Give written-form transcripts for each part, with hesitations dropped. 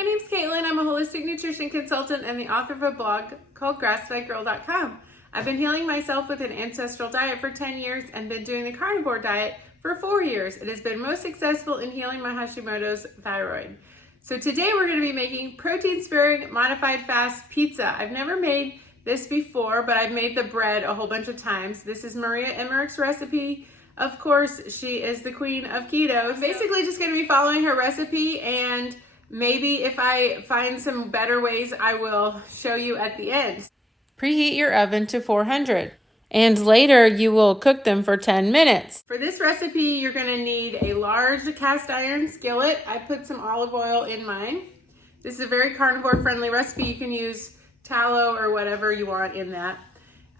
my name's Caitlin. I'm a holistic nutrition consultant and the author of a blog called grassfedgirl.com. I've been healing myself with an ancestral diet for 10 years and been doing the carnivore diet for 4 years. It has been most successful in healing my Hashimoto's thyroid. So today we're going to be making protein-sparing modified fast pizza. I've never made this before, but I've made the bread a whole bunch of times. This is Maria Emmerich's recipe. Of course, she is the queen of keto. I'm basically just going to be following her recipe, and maybe if I find some better ways, I will show you at the end. Preheat your oven to 400, and later you will cook them for 10 minutes. For this recipe, you're going to need a large cast iron skillet. I put some olive oil in mine. This is a very carnivore friendly recipe. You can use tallow or whatever you want in that.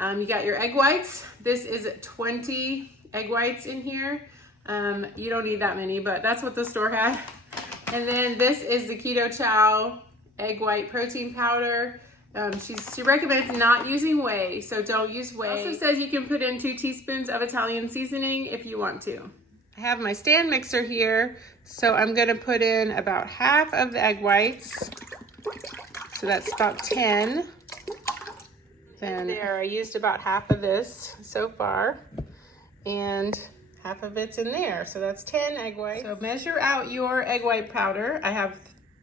You got your egg whites. This is 20 egg whites in here. You don't need that many, but that's what the store had. And then this is the Keto Chow egg white protein powder. She recommends not using whey, so don't use whey. Also says you can put in 2 teaspoons of Italian seasoning if you want to. I have my stand mixer here, so I'm gonna put in about half of the egg whites. So that's about 10. Then there, I used about half of this so far, and half of it's in there. So that's 10 egg whites. So measure out your egg white powder. I have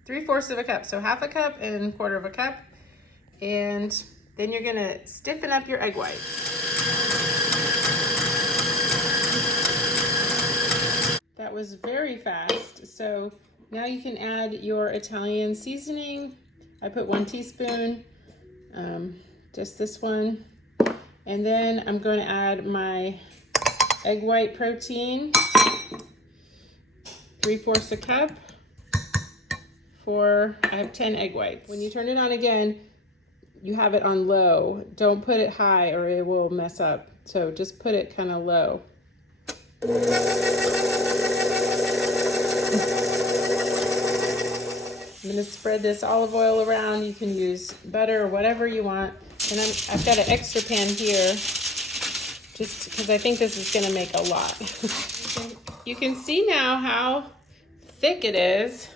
3/4 of a cup, so half a cup and 1/4 of a cup. And then you're gonna stiffen up your egg white. That was very fast. So now you can add your Italian seasoning. I put 1 teaspoon, just this one. And then I'm going to add my egg white protein, 3/4 a cup. I have 10 egg whites. When you turn it on again, you have it on low. Don't put it high or it will mess up. So just put it kind of low. I'm gonna spread this olive oil around. You can use butter or whatever you want. And I've got an extra pan here, just because I think this is gonna make a lot. You can see now how thick it is.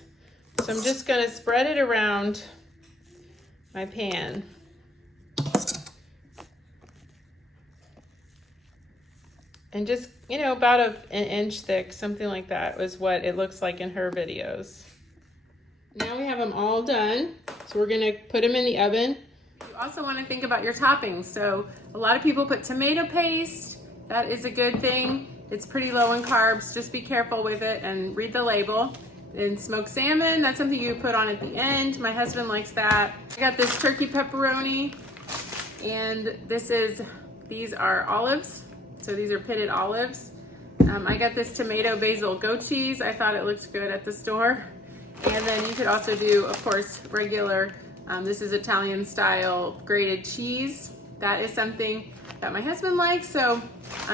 So I'm just gonna spread it around my pan. And just, you know, about an inch thick, something like that was what it looks like in her videos. Now we have them all done. So we're gonna put them in the oven. You also wanna think about your toppings. So a lot of people put tomato paste. That is a good thing. It's pretty low in carbs. Just be careful with it and read the label. And smoked salmon, that's something you put on at the end. My husband likes that. I got this turkey pepperoni, and these are olives. So these are pitted olives. I got this tomato basil goat cheese. I thought it looked good at the store. And then you could also do, of course, regular, this is Italian style grated cheese. That is something that my husband likes. So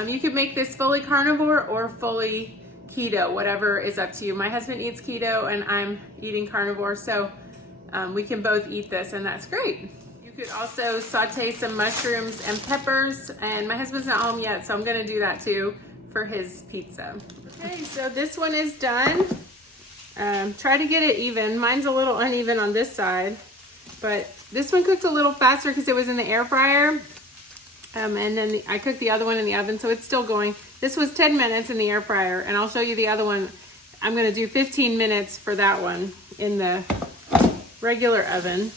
you could make this fully carnivore or fully keto, whatever is up to you. My husband eats keto and I'm eating carnivore, so we can both eat this, and that's great. You could also saute some mushrooms and peppers, and my husband's not home yet, so I'm gonna do that too for his pizza. Okay, so this one is done. Try to get it even. Mine's a little uneven on this side, but this one cooked a little faster because it was in the air fryer. And then I cooked the other one in the oven, so it's still going. This was 10 minutes in the air fryer, and I'll show you the other one. I'm gonna do 15 minutes for that one in the regular oven.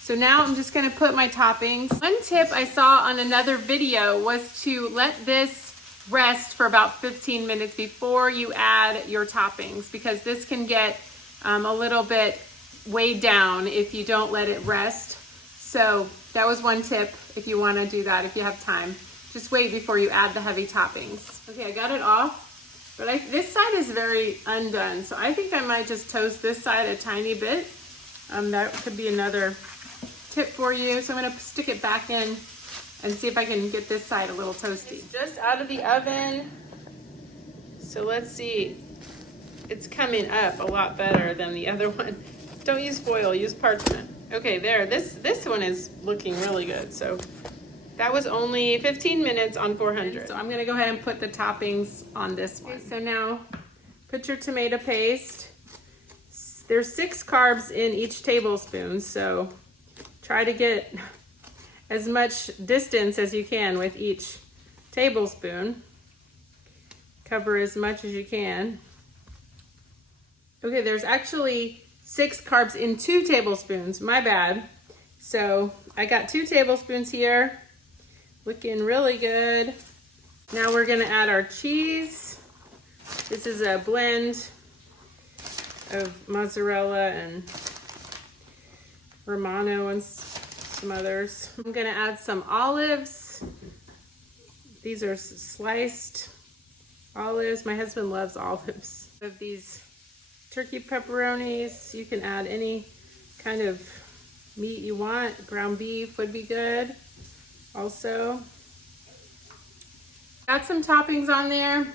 So now I'm just gonna put my toppings. One tip I saw on another video was to let this rest for about 15 minutes before you add your toppings, because this can get a little bit weighed down if you don't let it rest. So that was one tip if you want to do that, if you have time. Just wait before you add the heavy toppings. Okay, I got it off, but this side is very undone, so I think I might just toast this side a tiny bit. That could be another tip for you. So I'm gonna stick it back in and see if I can get this side a little toasty. It's just out of the oven, so let's see. It's coming up a lot better than the other one. Don't use foil, use parchment. Okay, there, this one is looking really good. So that was only 15 minutes on 400. So I'm gonna go ahead and put the toppings on this one. Okay, so now put your tomato paste, there's 6 carbs in each tablespoon, so try to get as much distance as you can with each tablespoon. Cover as much as you can. Okay, there's actually 6 carbs in 2 tablespoons, my bad. So I got 2 tablespoons here, looking really good. Now we're gonna add our cheese. This is a blend of mozzarella and Romano and some others. I'm gonna add some olives. These are sliced olives. My husband loves olives. Of these turkey pepperonis, you can add any kind of meat you want. Ground beef would be good also. Got some toppings on there,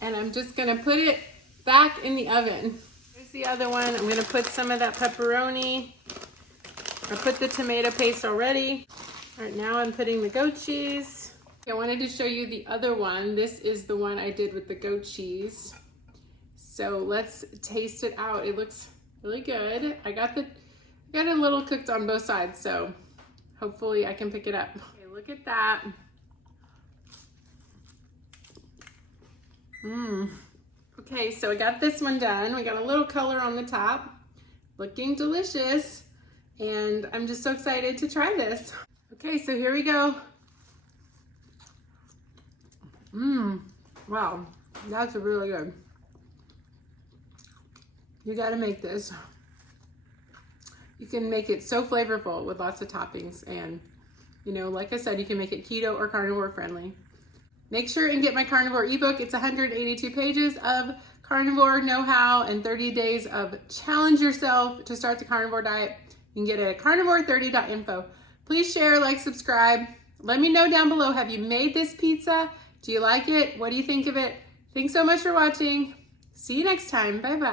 and I'm just gonna put it back in the oven. Here's the other one. I'm gonna put some of that pepperoni. I put the tomato paste already. All right, now I'm putting the goat cheese. I wanted to show you the other one. This is the one I did with the goat cheese. So let's taste it out. It looks really good. I got it a little cooked on both sides, so hopefully I can pick it up. Okay, look at that. Okay, so I got this one done. We got a little color on the top. Looking delicious. And I'm just so excited to try this. Okay, so here we go. Wow, that's really good. You gotta make this. You can make it so flavorful with lots of toppings, and you know, like I said, you can make it keto or carnivore friendly. Make sure and get my carnivore ebook. It's 182 pages of carnivore know-how and 30 days of challenge yourself to start the carnivore diet. You can get it at carnivore30.info. Please share, like, subscribe. Let me know down below, have you made this pizza? Do you like it? What do you think of it? Thanks so much for watching. See you next time. Bye-bye.